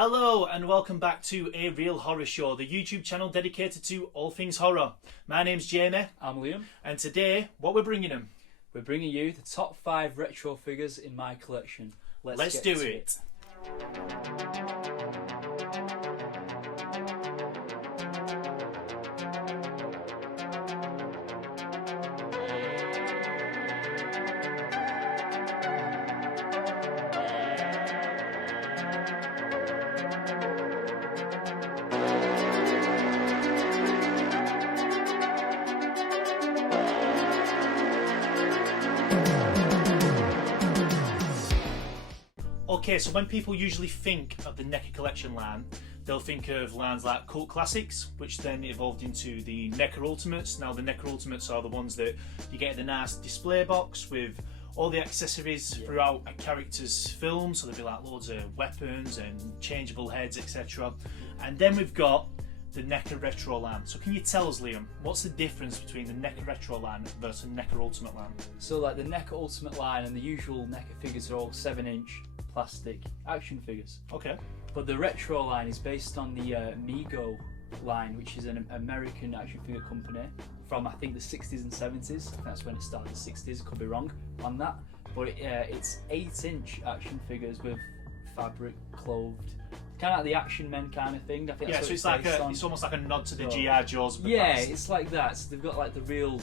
Hello and welcome back to A Real Horror Show, the YouTube channel dedicated to all things horror. My name's Jamie. I'm Liam. And today, what we're bringing them? We're bringing you the top 5 retro figures in my collection. Let's do it. Okay, so when people usually think of the NECA collection line, they'll think of lines like Cult Classics, which then evolved into the NECA Ultimates. Now the NECA Ultimates are the ones that you get in the nice display box with all the accessories throughout a character's film, so there'll be like loads of weapons and changeable heads, etc. And then we've got the NECA Retro line. So can you tell us, Liam, what's the difference between the NECA Retro line versus the NECA Ultimate line? So like the NECA Ultimate line and the usual NECA figures are all 7-inch plastic action figures. Okay. But the Retro line is based on the Mego line, which is an American action figure company from I think the 60s and 70s. I think that's when it started, the 60s, could be wrong on that. But it's 8-inch action figures with fabric clothed, kind of like the Action Men kind of thing. I think that's so it's almost like a nod to the G.I. Joes of the past. It's like that. So they've got like the real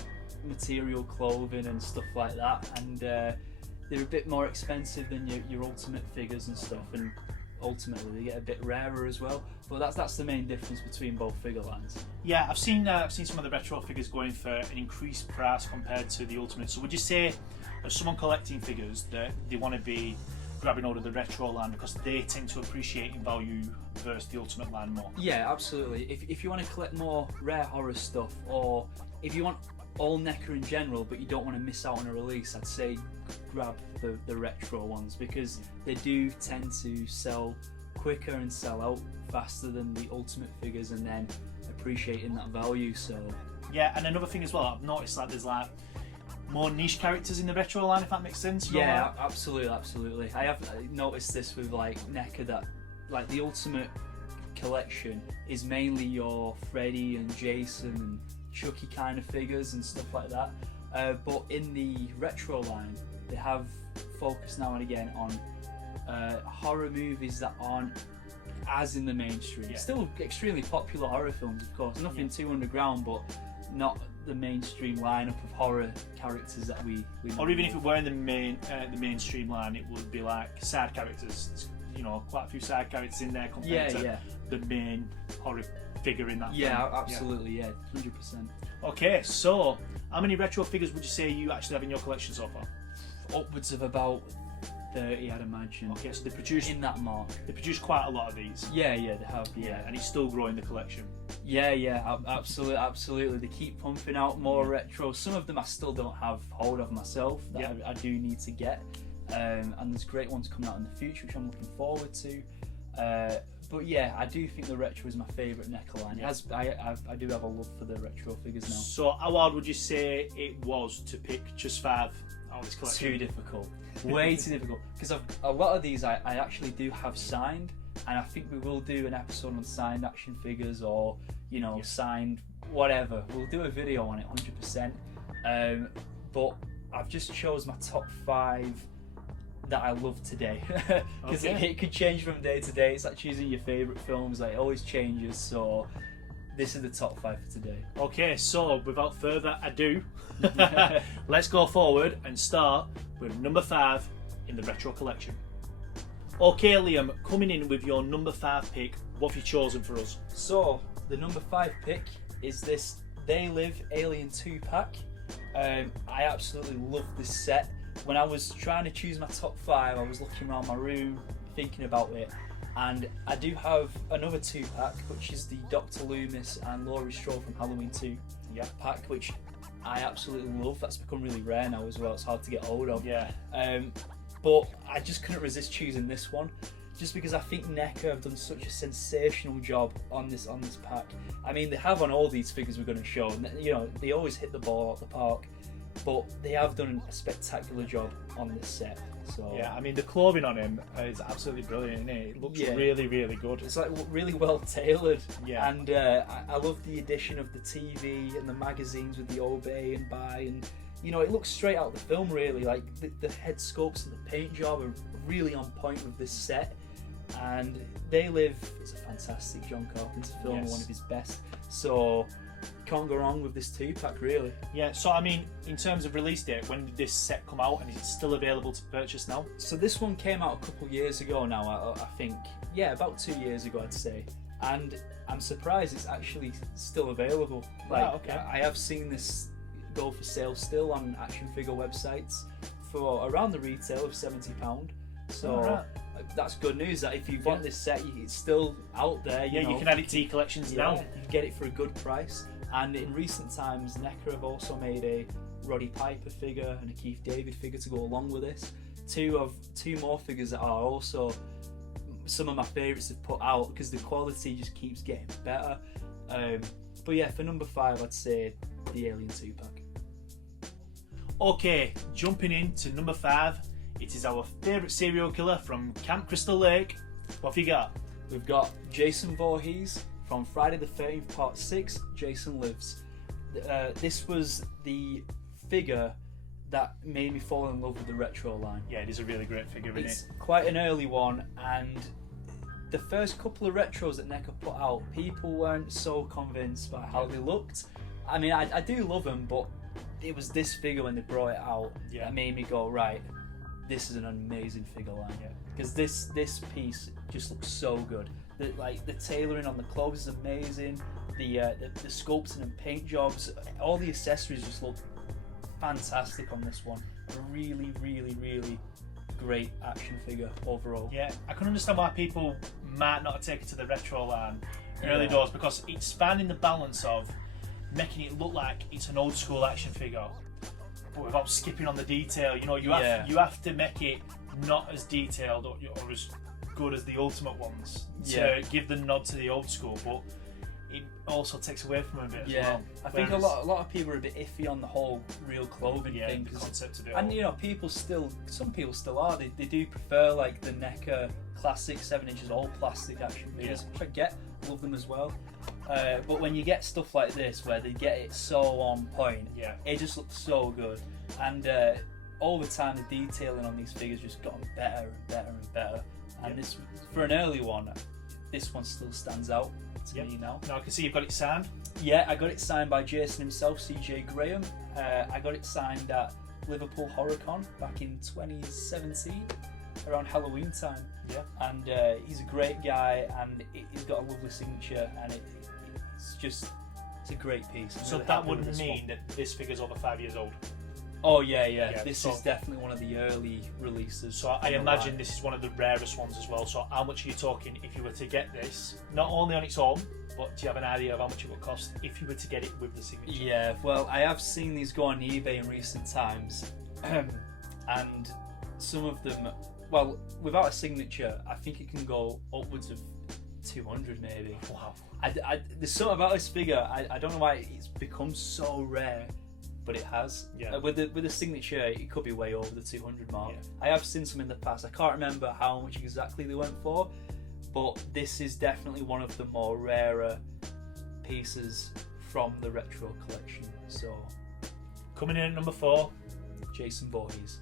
material clothing and stuff like that, and they're a bit more expensive than your Ultimate figures and stuff, and ultimately they get a bit rarer as well. But that's the main difference between both figure lines. Yeah, I've seen some of the retro figures going for an increased price compared to the Ultimate. So would you say, as someone collecting figures, that they want to be grabbing hold of the retro line because they tend to appreciate in value versus the Ultimate line more? Yeah, absolutely. If you want to collect more rare horror stuff, or if you want all NECA in general but you don't want to miss out on a release, I'd say grab the retro ones, because they do tend to sell quicker and sell out faster than the Ultimate figures, and then appreciating that value. So yeah, and another thing as well, I've noticed that there's like more niche characters in the retro line, if that makes sense. Yeah, absolutely. I have noticed this with like NECA, that like the Ultimate collection is mainly your Freddy and Jason and Chucky kind of figures and stuff like that. But in the retro line, they have focused now and again on horror movies that aren't as in the mainstream. Yeah. Still extremely popular horror films, of course. Nothing too underground, but not the mainstream lineup of horror characters that we or even if it were in the mainstream line, it would be like side characters. You know, quite a few side characters in there compared to the main horror figure in that film. Absolutely, 100%. Okay, so how many retro figures would you say you actually have in your collection so far? Upwards of about 30, I'd imagine. Okay, so they produce in that mark. They produce quite a lot of these. Yeah, they have. Yeah, and it's still growing the collection. Yeah, absolutely. They keep pumping out more retro. Some of them I still don't have hold of myself that I do need to get, and there's great ones coming out in the future, which I'm looking forward to. But yeah, I do think the retro is my favourite NECA line. I do have a love for the retro figures now. So how hard would you say it was to pick just 5 out of this collection? Too difficult. Way too difficult. Because a lot of these I actually do have signed, and I think we will do an episode on signed action figures, or signed whatever. We'll do a video on it 100%. But I've just chose my top 5 that I love today, because it could change from day to day. It's like choosing your favourite films, like it always changes. So this is the top 5 for today. Okay, so without further ado, let's go forward and start with number 5 in the retro collection. Okay, Liam, coming in with your number 5 pick, what have you chosen for us? So the number 5 pick is this They Live Alien 2 pack. I absolutely love this set. When I was trying to choose my top 5, I was looking around my room thinking about it, and I do have another 2 pack, which is the Dr. Loomis and Laurie Strode from Halloween 2 pack, which I absolutely love. That's become really rare now as well. It's hard to get hold of. But I just couldn't resist choosing this one, just because I think NECA have done such a sensational job on this pack. I mean, they have on all these figures we're going to show. They always hit the ball out the park. but they have done a spectacular job on this set. So Yeah, I mean the clothing on him is absolutely brilliant, isn't it? It looks really, really good. it's like really well tailored. Yeah. And I love the addition of the TV and the magazines with the obey and buy, and you know, it looks straight out of the film really. Like the head sculpts and the paint job are really on point with this set. And They Live is a fantastic John Carpenter film, Yes. one of his best. So can't go wrong with this 2-pack really. Yeah, so I mean, in terms of release date, when did this set come out and is it still available to purchase now? So this one came out a couple years ago now, I think. Yeah, about 2 years ago I'd say. And I'm surprised it's actually still available. Like, okay. I have seen this go for sale still on action figure websites for around the retail of £70. So Alright. that's good news that if you want this set, it's still out there. Yeah, know. you can add it to your collections Yeah, now. you can get it for a good price. And in recent times, NECA have also made a Roddy Piper figure and a Keith David figure to go along with this. Two more figures that are also some of my favourites they've put out because the quality just keeps getting better. But yeah, for number 5, I'd say the Alien 2-pack. Okay, jumping into number 5, it is our favourite serial killer from Camp Crystal Lake. What have you got? We've got Jason Voorhees from Friday the 13th Part 6, Jason Lives. This was the figure that made me fall in love with the retro line. Yeah, it is a really great figure, isn't It's it? quite an early one, and the first couple of retros that NECA put out, people weren't so convinced by how they looked. I mean, I do love them, but it was this figure when they brought it out that made me go, right, this is an amazing figure line. Yeah. Because this piece just looks so good. The tailoring on the clothes is amazing. The sculpting and paint jobs, all the accessories just look fantastic on this one. A really, really, really great action figure overall. Yeah, I can understand why people might not take it to the retro line early Yeah. doors, because it's finding the balance of making it look like it's an old school action figure, but without skipping on the detail. You know, you have to make it not as detailed or as good as the Ultimate ones to give the nod to the old school, but it also takes away from it a bit as well. I think a lot of people are a bit iffy on the whole real clothing thing. The concept of it. And you know, some people still are. They do prefer like the NECA classic 7 inches all plastic action figures, which I get, love them as well. But when you get stuff like this where they get it so on point, it just looks so good. And over time, the detailing on these figures just gotten better and better and better. And this, for an early one, this one still stands out to me now. Now I can see you've got it signed. Yeah, I got it signed by Jason himself, CJ Graham. I got it signed at Liverpool HorrorCon back in 2017, around Halloween time. Yeah. And he's a great guy, and he's got a lovely signature, and it's a great piece. I'm So really that happy with wouldn't this mean one. that this figure's over 5 years old. Oh yeah. This so- is definitely one of the early releases. So I imagine this is one of the rarest ones as well. So how much are you talking if you were to get this, not only on its own, but do you have an idea of how much it would cost if you were to get it with the signature? Yeah, well, I have seen these go on eBay in recent times, and some of them, well, without a signature, I think it can go upwards of 200 maybe. Wow. There's something about this figure, I don't know why it's become so rare, but it has. Yeah. With a signature, it could be way over the 200 mark. Yeah. I have seen some in the past. I can't remember how much exactly they went for, but this is definitely one of the more rarer pieces from the retro collection. So, Coming in at number 4. Jason Voorhees.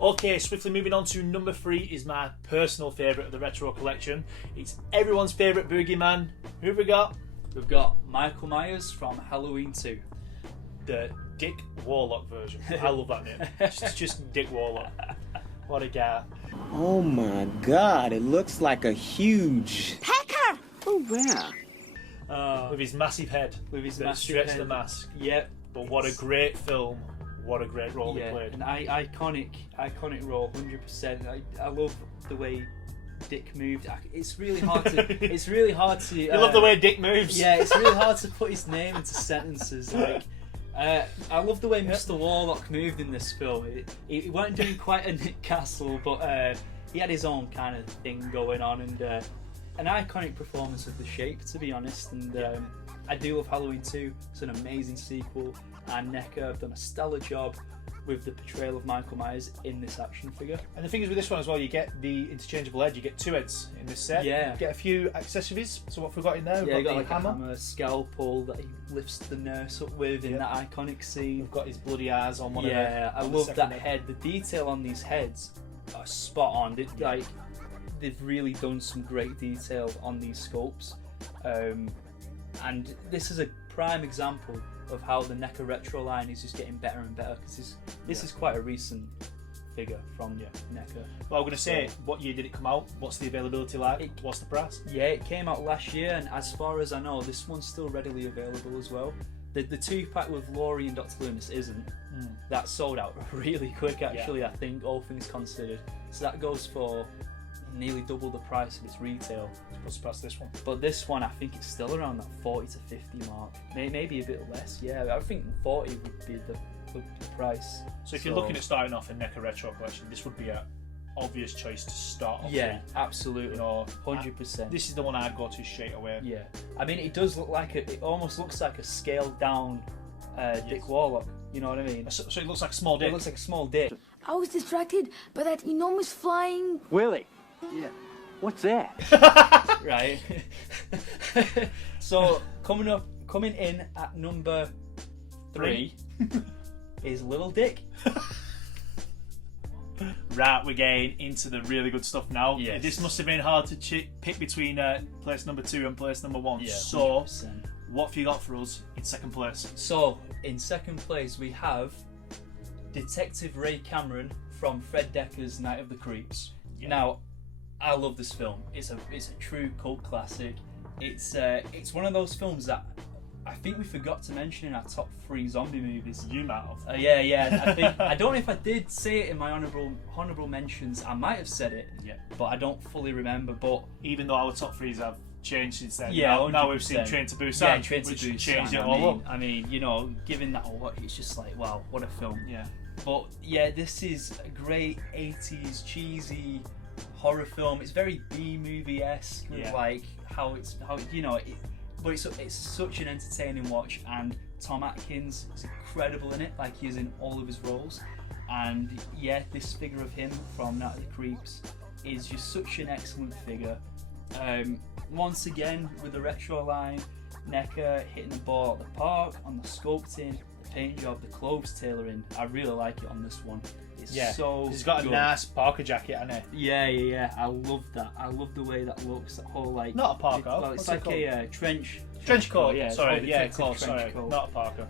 Okay, swiftly moving on to number 3 is my personal favourite of the retro collection. It's everyone's favourite boogeyman. Who have we got? We've got Michael Myers from Halloween 2. The Dick Warlock version. I love that name. It's just Dick Warlock. What a guy. Oh my god, it looks like a huge Hacker! Oh, where? With his massive head. With his that massive stretched head. the mask. Yep. But what a great film. What a great role he played. An iconic role, 100%. I love the way Dick moved. It's really hard to. It's really hard to. You love the way Dick moves. Yeah, it's really hard to put his name into sentences. Like, I love the way Mr. Warlock moved in this film. He weren't doing quite a Nick Castle, but he had his own kind of thing going on, and an iconic performance of The Shape, to be honest. And I do love Halloween 2. It's an amazing sequel, and NECA have done a stellar job with the portrayal of Michael Myers in this action figure. And the thing is with this one as well, you get the interchangeable head. You get 2 heads in this set. Yeah. You get a few accessories. So what have we got in there? Yeah, We've you got the like a hammer, scalpel that he lifts the nurse up with in that iconic scene. We've got his bloody eyes on one of the. Yeah, I love that head. The detail on these heads are spot on. Like, they've really done some great detail on these sculpts. And this is a prime example of how the NECA retro line is just getting better and better, because this is quite a recent figure from NECA. Well, I'm going to say, what year did it come out? What's the availability like? What's the price? Yeah, it came out last year, and as far as I know, this one's still readily available as well. The 2-pack with Laurie and Dr. Loomis isn't. That sold out really quick, actually, I think, all things considered. So that goes for nearly double the price of its retail. What's the price of this one? But this one, I think it's still around that 40 to 50 mark. Maybe a bit less, yeah. I think 40 would be the price. So if you're looking at starting off a NECA retro collection, this would be an obvious choice to start off Yeah, with. absolutely. You know, 100%. This is the one I'd go to straight away. Yeah. I mean, it does look like it almost looks like a scaled down Dick Warlock. You know what I mean? So it looks like a small dick. It looks like a small dick. I was distracted by that enormous flying... Willie. Yeah. What's that? Right. So coming in at number 3 is Little Dick. Right, we're getting into the really good stuff now. Yes. This must have been hard to pick between place number 2 and place number 1. Yeah, so 100%. what have you got for us in second place? So in second place we have Detective Ray Cameron from Fred Decker's Night of the Creeps. Yeah. Now, I love this film. It's a true cult classic. It's one of those films that I think we forgot to mention in our top 3 zombie movies. You might have. Yeah. I don't know if I did say it in my honourable mentions. I might have said it. Yeah. But I don't fully remember. But Even though our top 3s have changed since then. yeah, Now we've seen 100%. Train to Busan. Yeah, Train to which Busan. changed it all up. I mean, you know, given that award, it's just like, wow, what a film. Yeah. But yeah, this is a great 80s cheesy horror film. It's very B-movie-esque with like how you know it, but it's such an entertaining watch, and Tom Atkins is incredible in it, like he is in all of his roles. And yeah, this figure of him from Night of the Creeps is just such an excellent figure. Once again with the retro line, NECA hitting the ball at the park on the sculpting, the paint job, the clothes tailoring. I really like it on this one. It's so He's got good. a nice Parker jacket, hasn't he? Yeah. I love that. I love the way that looks. That whole like Not a parka. Well, it's What's like it a trench coat. Yeah, it's sorry. called a Yeah, detective close. trench Sorry. coat. Not a Parker.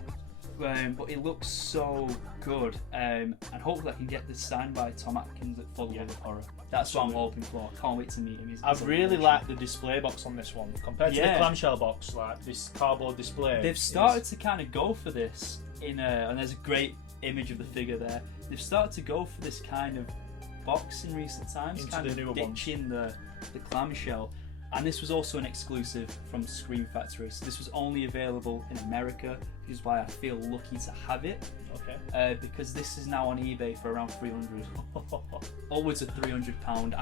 But it looks so good, and hopefully I can get this signed by Tom Atkins at Full of Horror. That's what I'm hoping for. Can't wait to meet him. I really like the display box on this one compared to the Yeah. clamshell box. Like this cardboard display. They've started to kind of go for this and there's a great image of the figure there. They've started to go for this kind of box in recent times, Into kind the of newer ones. ditching the clamshell. And this was also an exclusive from Scream Factory, so this was only available in America, which is why I feel lucky to have it. Okay. Because this is now on eBay for around 300, upwards of £300.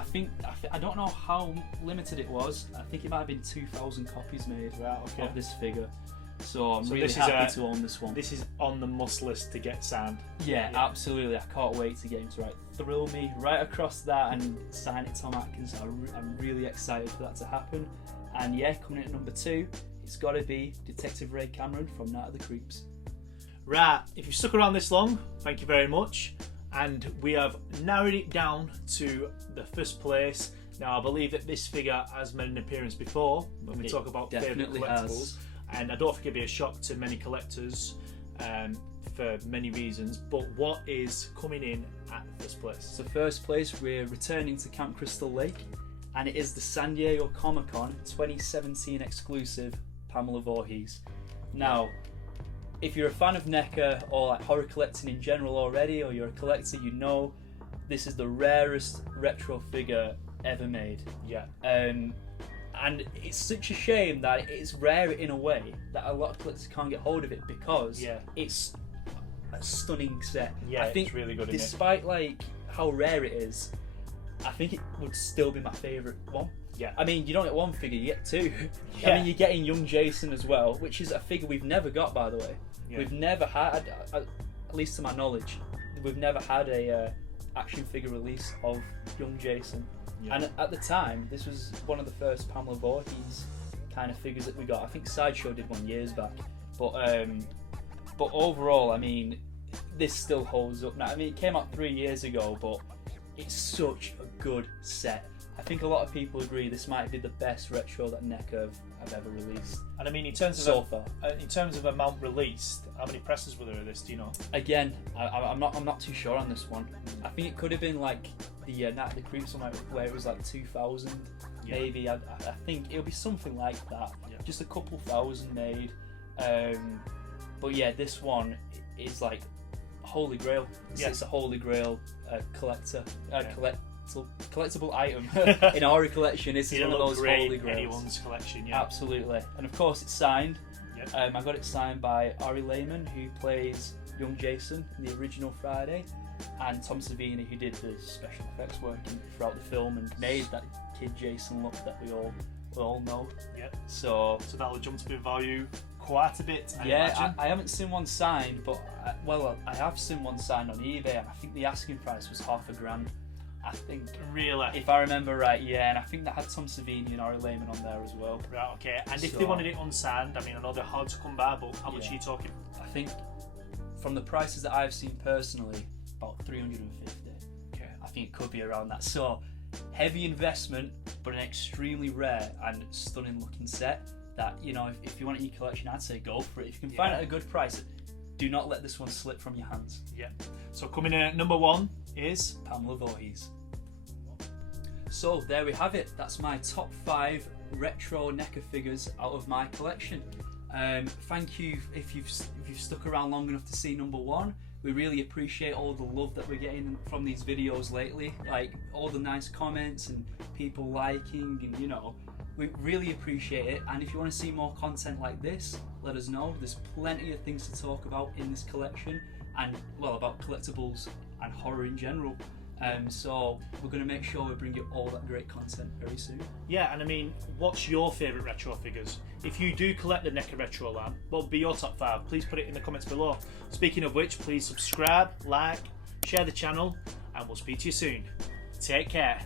I don't know how limited it was. I think it might have been 2,000 copies made of this figure. So I'm really happy to own this one. This is on the must list to get signed. Yeah, absolutely. I can't wait to get him to thrill me right across that and sign it Tom Atkins. I'm really excited for that to happen. And yeah, coming in at number 2, it's got to be Detective Ray Cameron from Night of the Creeps. Right, if you've stuck around this long, thank you very much. And we have narrowed it down to the first place. Now, I believe that this figure has made an appearance before when we talk about favourite definitely collectibles. has. And I don't think it'd be a shock to many collectors for many reasons. But what is coming in at first place? So first place, we're returning to Camp Crystal Lake, and it is the San Diego Comic-Con 2017 exclusive Pamela Voorhees. Now, if you're a fan of NECA or like horror collecting in general already, or you're a collector, you know this is the rarest retro figure ever made. Yeah. And it's such a shame that it's rare in a way that a lot of collectors can't get hold of it, because it's a stunning set. Yeah, I think it's really good. Despite like how rare it is, I think it would still be my favourite one. Yeah. I mean, you don't get one figure, you get two. Yeah. I mean, you're getting young Jason as well, which is a figure we've never got, by the way. Yeah. We've never had, at least to my knowledge, we've never had a action figure release of young Jason. Yeah. And at the time, this was one of the first Pamela Voorhees kind of figures that we got. I think Sideshow did one years back. But overall, I mean, this still holds up now. I mean, it came out 3 years ago, but it's such a good set. I think a lot of people agree this might be the best retro that NECA have ever released. And I mean, in terms of so far. In terms of amount released, how many presses were there of this? Do you know? Again, I'm not too sure on this one. I think it could have been like the Night of the Creeps one where it was like 2,000 maybe. I think it'll be something like that. Yeah. Just a couple thousand made. But yeah, this one is like Holy Grail. It's a Holy Grail collectible item in our collection. This is one of those Holy Grails. Anyone's collection, yeah. Absolutely. And of course it's signed. Yep. I got it signed by Ari Lehman, who plays young Jason in the original Friday, and Tom Savini, who did the special effects work throughout the film and made that kid Jason look that we all know. Yep. So that'll jump up in value quite a bit. I haven't seen one signed, but I have seen one signed on eBay, and I think the asking price was $500,000. I think, really, if I remember right, yeah, and I think that had Tom Savini and Ari Lehman on there as well. Right, okay. And if they wanted it unsigned, I mean, I know they're hard to come by, but how much are you talking? I think from the prices that I've seen personally, about 350. Okay. I think it could be around that. So heavy investment, but an extremely rare and stunning looking set. That, you know, if you want it in your collection, I'd say go for it. If you can find it at a good price, do not let this one slip from your hands. Yeah. So coming in at number 1 is Pamela Voorhees. So there we have it. That's my top 5 retro NECA figures out of my collection. Thank you if you've stuck around long enough to see number 1. We really appreciate all the love that we're getting from these videos lately, like all the nice comments and people liking, and you know, we really appreciate it. And if you want to see more content like this, let us know. There's plenty of things to talk about in this collection, and well, about collectibles and horror in general. So we're going to make sure we bring you all that great content very soon. Yeah, and I mean, what's your favourite retro figures? If you do collect the NECA Retro Land, what would be your top 5? Please put it in the comments below. Speaking of which, please subscribe, like, share the channel, and we'll speak to you soon. Take care.